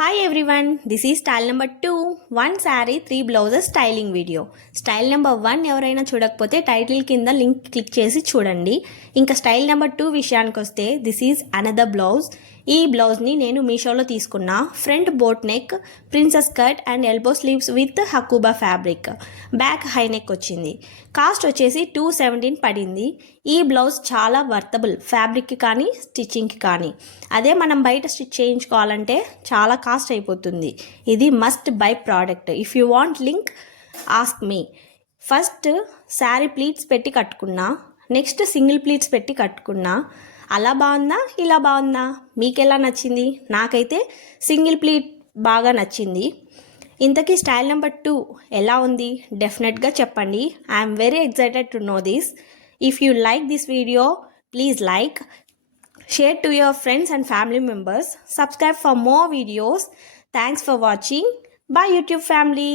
Hi everyone, this is style number 2, 1 saree 3 blouses styling video. Style number 1 ఎవరైనా చూడకపోతే title కింద link click చేసి చూడండి. ఇంకా స్టైల్ నెంబర్ 2 విషయానికి వస్తే దిస్ ఈజ్ అనదర్ బ్లౌజ్. ఈ బ్లౌజ్ని నేను మీషోలో తీసుకున్నా. Front boat neck, princess cut and elbow sleeves with Hakoba fabric, back high neck వచ్చింది. కాస్ట్ వచ్చేసి 217 పడింది. ఈ బ్లౌజ్ చాలా వర్తబుల్ ఫ్యాబ్రిక్కి కానీ స్టిచ్చింగ్కి కానీ. అదే మనం బయట స్టిచ్ చేయించుకోవాలంటే చాలా కాస్ట్ అయిపోతుంది. ఇది must by product. If you want link ask me. First sari pleats పెట్టి కట్టుకున్నా, నెక్స్ట్ సింగిల్ ప్లీట్స్ పెట్టి కట్టుకున్నా. అలా బాగుందా ఇలా బాగుందా మీకు ఎలా నచ్చింది? నాకైతే సింగిల్ ప్లీట్ బాగా నచ్చింది. ఇంతకీ స్టైల్ నెంబర్ 2 ఎలా ఉంది డెఫినెట్గా చెప్పండి. I'm very excited to know this. If you like this video please like, share to your friends and family members, subscribe for more videos. Thanks for watching. Bye YouTube family.